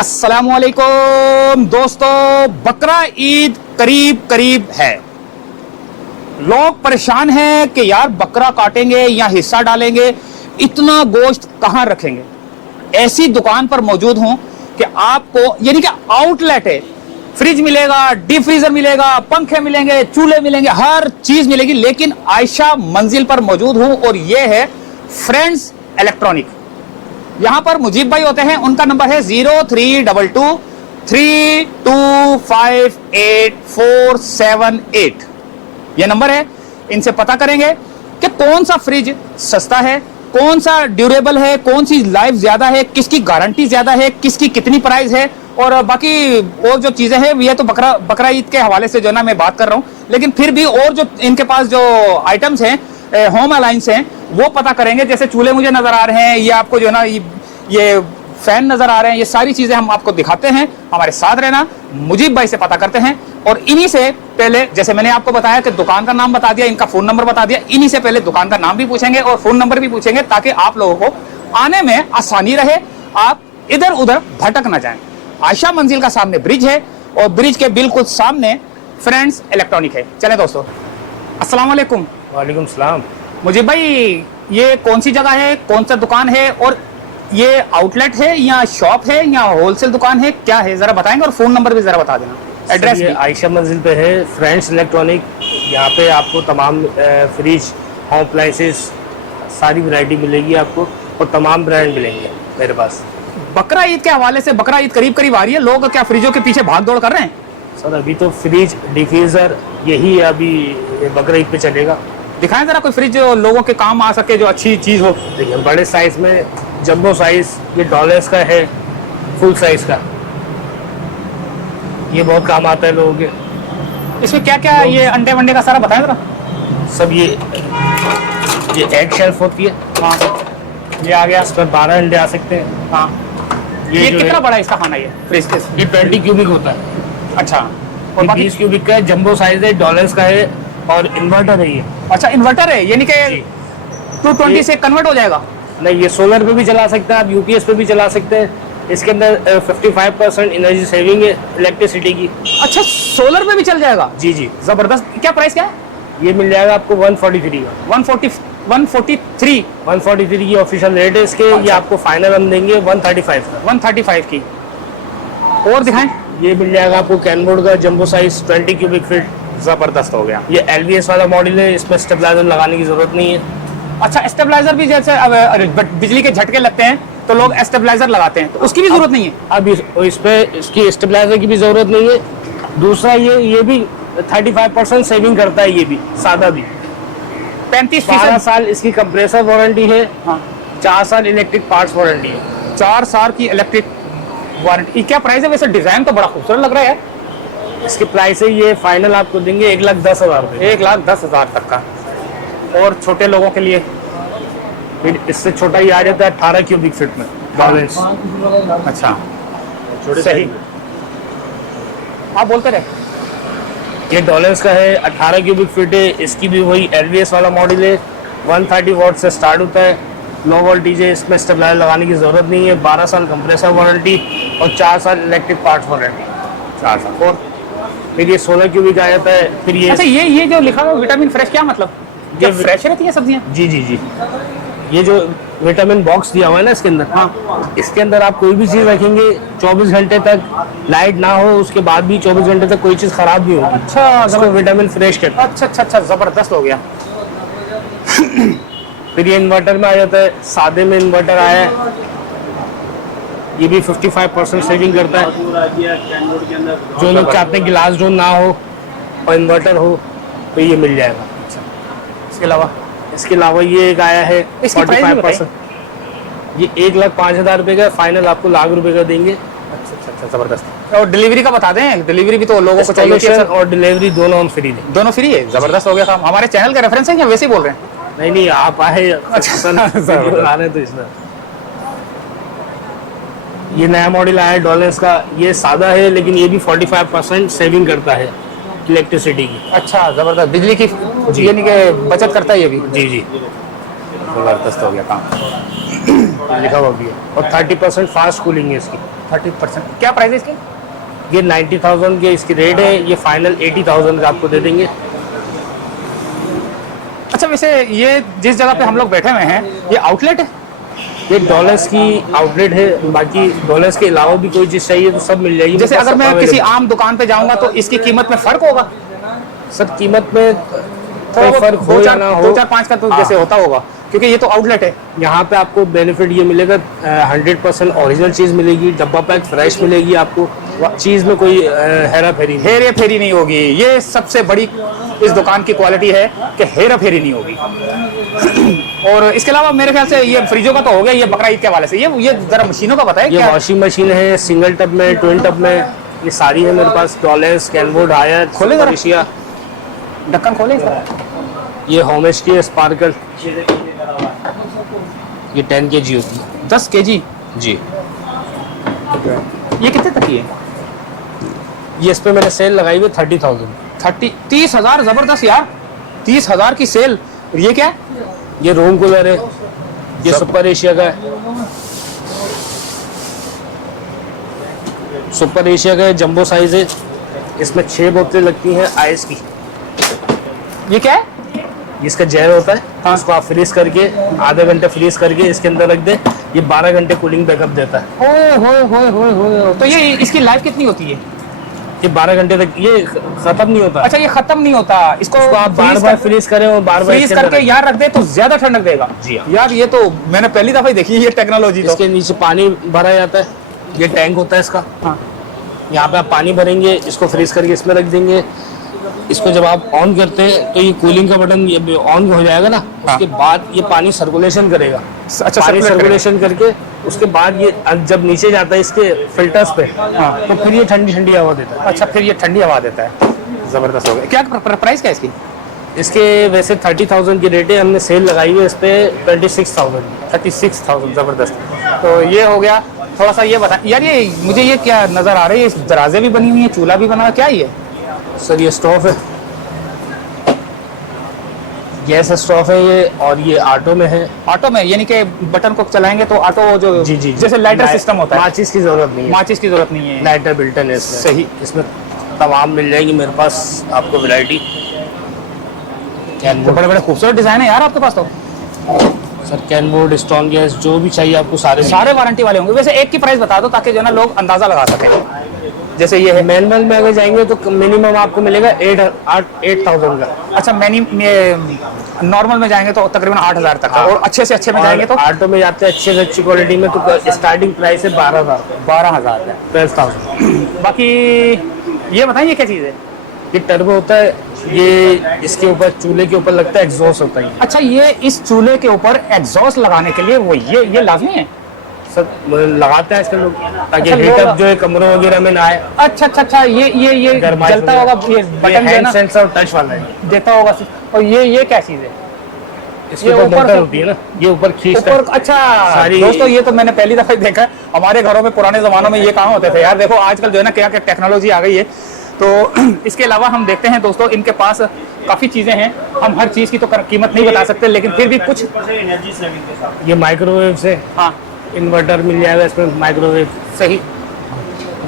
अस्सलामुअलैकुम दोस्तों, बकरा ईद करीब करीब है। लोग परेशान हैं कि यार बकरा काटेंगे या हिस्सा डालेंगे, इतना गोश्त कहां रखेंगे। ऐसी दुकान पर मौजूद हूं कि आपको यानी कि आउटलेट है, फ्रिज मिलेगा, डीप फ्रीजर मिलेगा, पंखे मिलेंगे, चूल्हे मिलेंगे, हर चीज मिलेगी। लेकिन आयशा मंजिल पर मौजूद हूं और यह है फ्रेंड्स इलेक्ट्रॉनिक। यहां पर मुजीब भाई होते हैं, उनका नंबर है 032232588478। यह नंबर है, इनसे पता करेंगे कि कौन सा फ्रिज सस्ता है, कौन सा ड्यूरेबल है, कौन सी लाइफ ज्यादा है, किसकी गारंटी ज्यादा है, किसकी कितनी प्राइस है और बाकी और जो चीजें हैं। ये तो बकरा ईद के हवाले से जो ना मैं बात कर रहा हूं, लेकिन फिर भी और जो इनके पास जो आइटम्स हैं, होम अलायंस हैं, वो पता करेंगे। जैसे चूल्हे मुझे नजर आ रहे हैं, ये आपको जो ना ये फैन नजर आ रहे हैं, ये सारी चीजें हम आपको दिखाते हैं। हमारे साथ रहना, मुजीब भाई से पता करते हैं। और इन्हीं से पहले, जैसे मैंने आपको बताया कि दुकान का नाम बता दिया, इनका फोन नंबर बता दिया, इन्हीं से पहले दुकान का नाम भी पूछेंगे और फोन नंबर भी पूछेंगे, ताकि आप लोगों को आने में आसानी रहे, आप इधर उधर भटक ना जाएं। आयशा मंजिल का सामने ब्रिज है और ब्रिज के बिल्कुल सामने फ्रेंड्स इलेक्ट्रॉनिक है। चले दोस्तों, अस्सलाम वालेकुम। वालेकुम सलाम। मुजीब भाई, ये कौन सी जगह है, कौन सा दुकान है और ये आउटलेट है या शॉप है या होलसेल दुकान है, क्या है, जरा बताएंगे और फोन नंबर भी जरा बता देना, एड्रेस भी। आयशा मंजिल पे है फ्रेंड्स इलेक्ट्रॉनिक। यहाँ पे आपको तमाम फ्रिज, होम अप्लायंसेस, सारी वैरायटी मिलेगी आपको और तमाम ब्रांड मिलेंगे मेरे पास। बकरा ईद के हवाले से, बकरा ईद करीब करीब आ रही है, लोग क्या फ्रिजों के पीछे भाग दौड़ कर रहे हैं? सर अभी तो फ्रिज, डिफ्यूज़र यही अभी बकरा ईद पे चलेगा। दिखाएं जरा कोई फ्रिज जो लोगों के काम आ सके, जो अच्छी चीज हो। देखिए बड़े साइज में जंबो साइज, ये डॉलर्स का है, फुल साइज का, ये बहुत काम आता है लोगों के। इसमें क्या क्या, ये अंडे वंडे का सारा बताएं जरा। सब ये एग शेल्फ होती है। हाँ, ये आ गया। इस पर 12 अंडे आ सकते हैं। हाँ, ये कितना बड़ा है इसका खाना, ये फ्रिज के? ये 20 क्यूबिक होता है। अच्छा, और 20 क्यूबिक का है, जंबो साइज है, डॉलर्स का है और इन्वर्टर है ये। अच्छा, इन्वर्टर है, यानी कि 220 से कन्वर्ट हो जाएगा? नहीं, ये सोलर पे भी चला सकते हैं आप, यूपीएस पे भी चला सकते हैं। इसके अंदर 55% एनर्जी सेविंग है इलेक्ट्रिसिटी की। अच्छा, सोलर पे भी चल जाएगा? जी जी, जबरदस्त। क्या प्राइस क्या है? ये मिल जाएगा आपको 143 का। 143 की ऑफिशियल रेट है इसके। ये आपको फाइनल हम देंगे 135 का। 135 की। और दिखाएं। ये मिल जाएगा आपको कैनबोर्ड का जंबो साइज 20 क्यूबिक फीट। जबरदस्त हो गया। ये एलवीएस वाला मॉडल है, इसमें स्टेबलाइजर लगाने की जरूरत नहीं है। अच्छा, स्टेबलाइजर भी, जैसे बिजली के झटके लगते हैं तो लोग स्टेबलाइजर लगाते हैं, तो उसकी भी जरूरत नहीं है? अब इस पे इसकी स्टेबलाइजर की भी जरूरत नहीं है। दूसरा ये भी 35% सेविंग करता है, ये भी सादा भी। 35 12 साल इसकी कंप्रेसर वारंटी है। हाँ, 4 साल इलेक्ट्रिक पार्ट्स वारंटी है। 4 साल की इलेक्ट्रिक वारंटी। क्या प्राइस है वैसे? डिजाइन तो बड़ा खूबसूरत लग रहा है। इसकी प्राइस है, ये फाइनल आपको देंगे 1,10,000 रुपये। 1,10,000 तक का। और छोटे लोगों के लिए फिर इससे छोटा ही आ जाता है 18 क्यूबिक फीट में बैलेंस। अच्छा, सही, आप बोलते रहे। ये डॉलर्स का है, 18 क्यूबिक फीट है। इसकी भी वही एलवीएस वाला मॉडल है, 130 वॉट से स्टार्ट होता है, लो वोल्टेज है। इसमें स्टेबलाइजर लगाने की जरूरत नहीं है। 12 साल कंप्रेसर वारंटी और 4 साल इलेक्ट्रिक पार्ट्स वारंटी। 4 साल। और फिर ये 16 क्यूबिक आ जाता है। फिर ये, अच्छा, ये जो लिखा हुआ विटामिन फ्रेश, क्या मतलब? ये फ्रेश रहती है सब्जियां? जी जी जी, ये जो विटामिन बॉक्स दिया हुआ है ना इसके अंदर, हाँ, इसके अंदर आप कोई भी चीज़ रखेंगे 24 घंटे तक, लाइट ना हो उसके बाद भी 24 घंटे तक कोई चीज़ खराब नहीं होगी। अच्छा, इसको विटामिन फ्रेश कहते हैं। अच्छा, जबरदस्त हो गया। फिर ये इन्वर्टर में आ जाता है, सादे में इन्वर्टर आया है, ये भी 55% सेविंग करता है। जो लोग चाहते हैं गिलास डोर ना हो और इन्वर्टर हो तो ये मिल जाएगा। इसके अलावा ये एक आया है 45%। ये 1,05,000 रुपये का, फाइनल आपको ₹1,00,000 का देंगे। अच्छा, जबरदस्त। और डिलीवरी का बता दें, डिलीवरी भी तो लोगों को चाहिए। और डिलीवरी दोनों हम फ्री दें। दोनों फ्री है? जबरदस्त हो गया काम। हमारे चैनल का रेफरेंस है या वैसे ही बोल रहे हैं? नहीं, आप आए अच्छा, तो इसमें ये नया मॉडल आया है डॉलर्स का। ये सादा है लेकिन ये भी 45% सेविंग करता है इलेक्ट्रिसिटी की। अच्छा, जबरदस्त। बिजली की यानी कि बचत करता है ये भी? जी जी, जबरदस्त हो गया काम। लिखा हुआ भी है। और 30% फास्ट कूलिंग है इसकी। 30%। क्या प्राइस है इसकी? ये 90,000 के इसकी रेट है, ये फाइनल 80,000 का आपको दे देंगे। अच्छा, वैसे ये जिस जगह पे हम लोग बैठे हुए हैं, ये आउटलेट है? ये डॉलर्स की आउटलेट है, बाकी डॉलर्स के अलावा भी कोई चीज़ चाहिए तो सब मिल जाएगी। जैसे अगर मैं किसी आम दुकान पे जाऊंगा तो इसकी कीमत में फर्क होगा? सर कीमत में कोई फर्क हो या ना हो, 2-4-5 का तो जैसे होता होगा, क्योंकि ये तो आउटलेट है। यहाँ पे आपको बेनिफिट ये मिलेगा, 100% ओरिजिनल चीज़ मिलेगी, डब्बा पैक फ्रेश मिलेगी आपको, चीज़ में कोई हेरा फेरी नहीं। हेरा फेरी नहीं होगी। ये सबसे बड़ी इस दुकान की क्वालिटी है कि हेरा फेरी नहीं होगी। और इसके अलावा मेरे ख्याल से ये फ्रिजों का तो हो गया, ये बकरा ईद के हवाले से ये जरा मशीनों का बताएं। ये क्या वॉशिंग मशीन है, सिंगल टब में, ट्विन टब में, ये सारी है मेरे पास। डॉलर्स, कैनवुड, हायर, खोले जरा। एशिया। ढक्कन खोले इसका। ये होमेश की है, स्पार्कल, ये 10 kg होती है। 10 kg जी। ये कितने तक की है? ये इस पे मैंने सेल लगाई हुई 30,000। 30,000 जबरदस्त यार, 30,000 की सेल। ये क्या है? ये रूम कूलर है, ये सुपर एशिया का है। सुपर एशिया का है, जंबो साइज है। इसमें 6 बोतलें लगती हैं आइस की। ये क्या है? इसका जेल होता है, हाँ। इसको आप फ्रीज करके आधे घंटे फ्रीज करके इसके अंदर रख दे, ये 12 घंटे कूलिंग बैकअप देता है। ओए तो ये इसकी लाइफ कितनी होती है? ये 12 घंटे तक ये खत्म नहीं होता। अच्छा, ये खत्म नहीं होता। इसको आप बार बार फ्रीज करें और बार बार फ्रीज करके यार रख दे तो ज्यादा ठंडक देगा। जी हाँ। यार ये तो मैंने पहली दफा ही देखी है ये टेक्नोलॉजी। तो इसके नीचे पानी भरा जाता है, ये टैंक होता है इसका। हाँ। यहाँ पे आप पानी भरेंगे, इसको फ्रीज करके इसमें रख देंगे। इसको जब आप ऑन करते हैं तो ये कूलिंग का बटन ये ऑन हो जाएगा ना, उसके बाद ये पानी सर्कुलेशन करेगा। अच्छा, पानी सर्कुलेशन करके उसके बाद ये जब नीचे जाता है इसके फिल्टर्स पे, तो फिर ये ठंडी ठंडी हवा देता है। अच्छा, फिर ये ठंडी हवा देता है। जबरदस्त हो गया। क्या प्राइस क्या है इसकी? इसके वैसे 30,000 की रेट है, हमने सेल लगाई हुई है इस पे 26,000। 36,000। जबरदस्त। तो ये हो गया। थोड़ा सा ये बता यार, ये मुझे ये क्या नजर आ रही है? दराजे भी बनी हुई है, चूल्हा भी बना हुआ है, क्या ये? सर ये स्टोव है, गैस स्टोव है ये, और ये ऑटो में है। ऑटो में यानी कि बटन को चलाएंगे तो ऑटो जो जी जी जैसे लाइटर सिस्टम होता है। माचिस की जरूरत नहीं है, माचिस की जरूरत नहीं है। लाइटर बिल्टन है इसमें। सही। इसमें तमाम मिल जाएगी मेरे पास आपको वैरायटी। तो बड़े बड़े खूबसूरत डिजाइन है यार आपके पास तो। सर कैनवुड, स्ट्रॉन्ग गैस, जो भी चाहिए आपको सारे वारंटी वाले होंगे। वैसे एक की प्राइस बता दो ताकि जो है ना लोग अंदाजा लगा सके। जैसे ये है मैनुअल में अगर जाएंगे तो मिनिमम आपको मिलेगा 8,000 का। अच्छा, नॉर्मल में जाएंगे तो तकरीबन 8,000 तक का। और अच्छे से अच्छे में जाएंगे तो ऑटो में जाते हैं अच्छे से अच्छी क्वालिटी में तो स्टार्टिंग प्राइस है 12,000 है। 12,000। बाकी ये बताइए क्या चीज़ है? ये टर्बो होता है, ये इसके ऊपर चूल्हे के ऊपर लगता है, एग्जॉस्ट होता है। अच्छा, ये इस चूल्हे के ऊपर एग्जॉस्ट लगाने के लिए वो ये लाजमी है? सर लगाते हैं आजकल लोग, ताकि अच्छा, हीटअप जो है कमरों वगैरह में ना आए। अच्छा, ये जलता होगा, ये बटन जो है ना सेंसर टच वाला है, देता होगा। और ये क्या चीज़ है? इसके ऊपर मोटर होती है ना, ये ऊपर खींचता है। अच्छा सारी दोस्तों, ये तो मैंने पहली दफा देखा है। हमारे घरों में पुराने जमानों में ये कहाँ होते थे यार। देखो आजकल जो है ना क्या क्या टेक्नोलॉजी आ गई है। तो इसके अलावा हम देखते हैं दोस्तों, इनके पास काफ़ी चीज़ें हैं। हम हर चीज़ की तो कीमत नहीं बता सकते, लेकिन फिर भी कुछ। ये माइक्रोवेव से, हाँ, इन्वर्टर मिल जाएगा इसमें, माइक्रोवेव सही।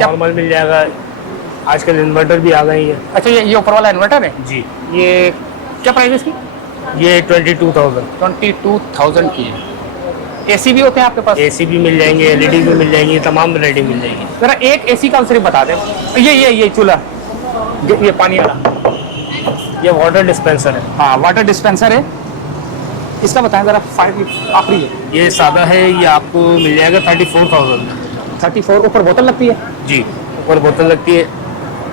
नॉर्मल मिल जाएगा, आजकल इन्वर्टर भी आ गई है। अच्छा, ये ऊपर वाला इन्वर्टर है जी। ये क्या प्राइस है इसकी? ये 22,000। 22,000 की है। एसी भी होते हैं आपके पास? एसी भी मिल जाएंगे, एलईडी भी मिल जाएंगी, तमाम वैरायटी मिल जाएगी। जरा एक एसी का सिर्फ बता दें। ये चूल्हा, ये पानी वाला, ये वाटर डिस्पेंसर है। हाँ, वाटर डिस्पेंसर है। इसका बताएं जरा, आखिरी है। ये सादा है, ये आपको मिल जाएगा 34,000। 34 ऊपर बोतल लगती है? जी, ऊपर बोतल लगती है।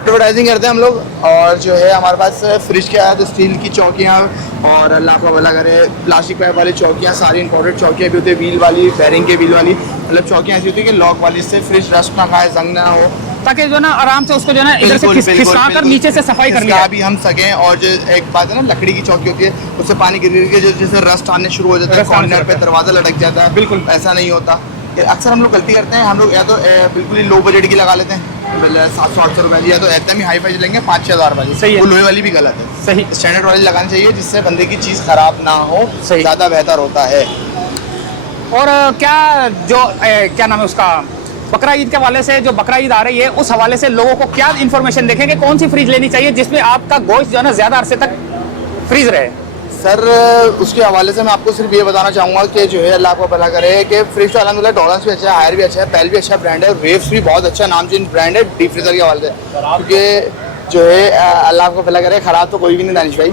एडवर्टाइजिंग करते हैं हम लोग। और जो है हमारे पास फ्रिज के आया तो स्टील की चौकियाँ, और अल्लाह का भला करे प्लास्टिक पाइप वाली चौकियाँ, सारी इंपोर्टेड चौकियाँ भी होती है, व्हील वाली, बैरिंग के व्हील वाली। मतलब चौकियाँ ऐसी होती है कि लॉक वाली, इससे फ्रिज रस्ट ना खाए, जंग ना हो, ताकि जो ना आराम से उसको जो ना इधर से खिसका कर नीचे से सफाई कर लिया भी हम सकें। और जो एक बात है ना, लकड़ी की चौकी होती है, उससे पानी गिर गिर के जो जैसे रस्ट आने शुरू हो जाता है, कॉर्नर पे दरवाजा लटक जाता है। बिल्कुल ऐसा नहीं होता। अक्सर हम लोग गलती करते हैं, हम लोग या तो बिल्कुल ही लो बजट की लगा लेते हैं, 700-800 रुपए की, या तो एकदम ही हाई फाई लेंगे 5-6 हज़ार वाली। सही है। वो लोहे वाली भी गलत है। सही। स्टैंडर्ड वाली लगानी चाहिए, जिससे बंदे की चीज़ खराब ना हो, सही। ज़्यादा बेहतर होता है। और क्या जो क्या नाम है उसका, बकरा ईद के हवाले से, जो बकरा ईद आ रही है उस हवाले से लोगों को क्या इन्फॉर्मेशन देखेंगे, कौन सी फ्रिज लेनी चाहिए जिसमें आपका गोश्त जो है ना ज्यादा अरसे तक फ्रीज रहे? सर उसके हवाले से मैं आपको सिर्फ ये बताना चाहूँगा कि जो है अल्लाह आपको भला करे कि फ्रिज तो अलहमदिल्ला टॉलरेंस भी अच्छा है, हायर भी अच्छा है, पेल भी अच्छा ब्रांड है, वेव्स भी बहुत अच्छा नामचीन ब्रांड है डीप फ्रीजर के हवाले से, क्योंकि जो है अल्लाह आपको भला करे, ख़राब तो कोई भी नहीं दानिश भाई।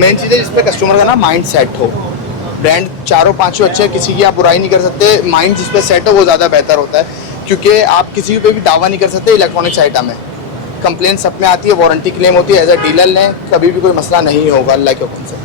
मेन चीज़ है जिस पर कस्टमर का ना माइंड सेट हो। ब्रांड चारों पाँचों अच्छे हैं, किसी की आप बुराई नहीं कर सकते, माइंड जिस पर सेट हो वो ज़्यादा बेहतर होता है, क्योंकि आप किसी पे भी दावा नहीं कर सकते। इलेक्ट्रॉनिक्स आइटम है, कंप्लेन सब में आती है, वारंटी क्लेम होती है, एज अ डीलर लें कभी भी कोई मसला नहीं होगा, अल्लाह के हुक्म से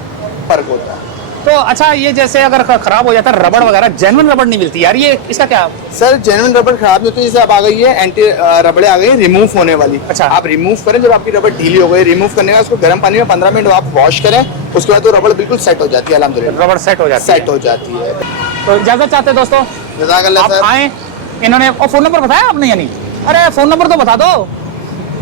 फ़र्क होता है। तो अच्छा, ये जैसे अगर खराब हो जाता है रबड़ वगैरह, जेन्युइन रबड़ नहीं मिलती यार, ये इसका क्या? सर जेन्युइन रबड़ खराब नहीं होती, जैसे अब आ गई है एंटी रबड़े आ गई है रिमूव होने वाली। अच्छा। आप रिमूव करें, जब आपकी रबड़ ढीली हो गई, रिमूव करने का उसको गर्म पानी में 15 मिनट आप वॉश करें, उसके बाद वो रबड़ बिल्कुल सेट हो जाती है, अल्हम्दुलिल्लाह रबड़ सेट हो जाती है। सेट हो जाती है। तो इजाजत चाहते हैं दोस्तों, जज़ाकल्लाह आप सर। आए, इन्होंने और फोन नंबर बताया आपने? यानी अरे फोन नंबर तो बता दो।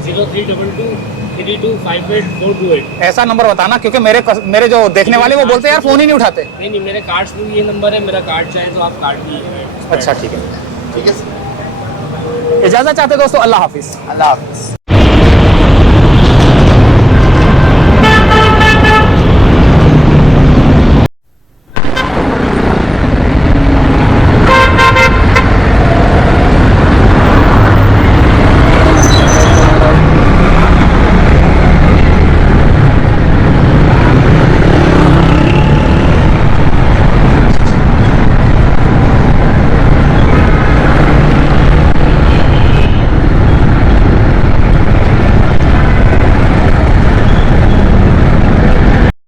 03223258 ऐसा नंबर बताना, क्योंकि मेरे जो देखने वाले वो बोलते हैं यार फोन ही नहीं उठाते। नहीं, मेरे कार्ड्स में भी ये नंबर है, मेरा कार्ड चाहे तो आप कार्ड भी है। अच्छा ठीक है, ठीक है सर, इजाजत चाहते हैं दोस्तों, अल्लाह हाफिज। अल्लाह हाफिज़।